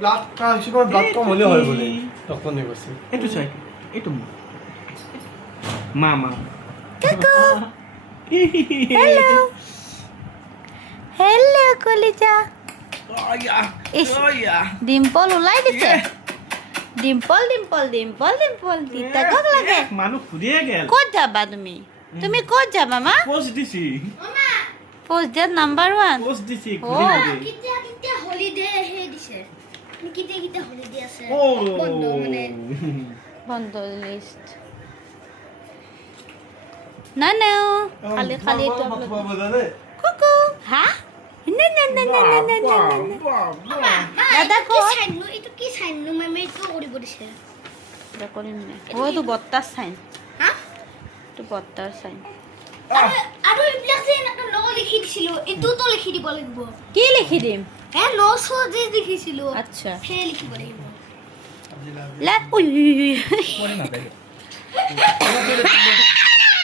blood transfusion blood কম হলে হয় বলে তখনই বসে একটু চাই একটু মা হ্যালো হ্যালো কলিজা ডিম্পল ওলাই দিছে ডিম্পল দিতা কক লাগে মানুহ ফুৰিয়ে গেল ক'ত যাবা তুমি তুমি ক'ত যাবা মা পোষ্ট দিছি পোষ্ট দিয়াত নাম্বাৰ 1 পোষ্ট দিছি কেতিয়া হলিডে হে দিছে কেতিয়া হলিডে আছে ও বন্ধ মানে বন্ধ লিষ্ট না না খালি তো কুকু হা না দাদা কি ক'ত সাইননো এইটো কি সাইননো মেমে এইটো কৰিব দিছে এটা কৰিম নে তো বত্তাৰ চাইন হা তো বত্তাৰ চাইন আৰু এইবিলাক যে এনেকৈ ন লিখি দিছিলো এইটোতো লিখি দিব লাগিব কি লিখি দিম হে 900 যে লিখিছিলো আচ্ছা সেই লিখিব লাগিব লা উই কৰে না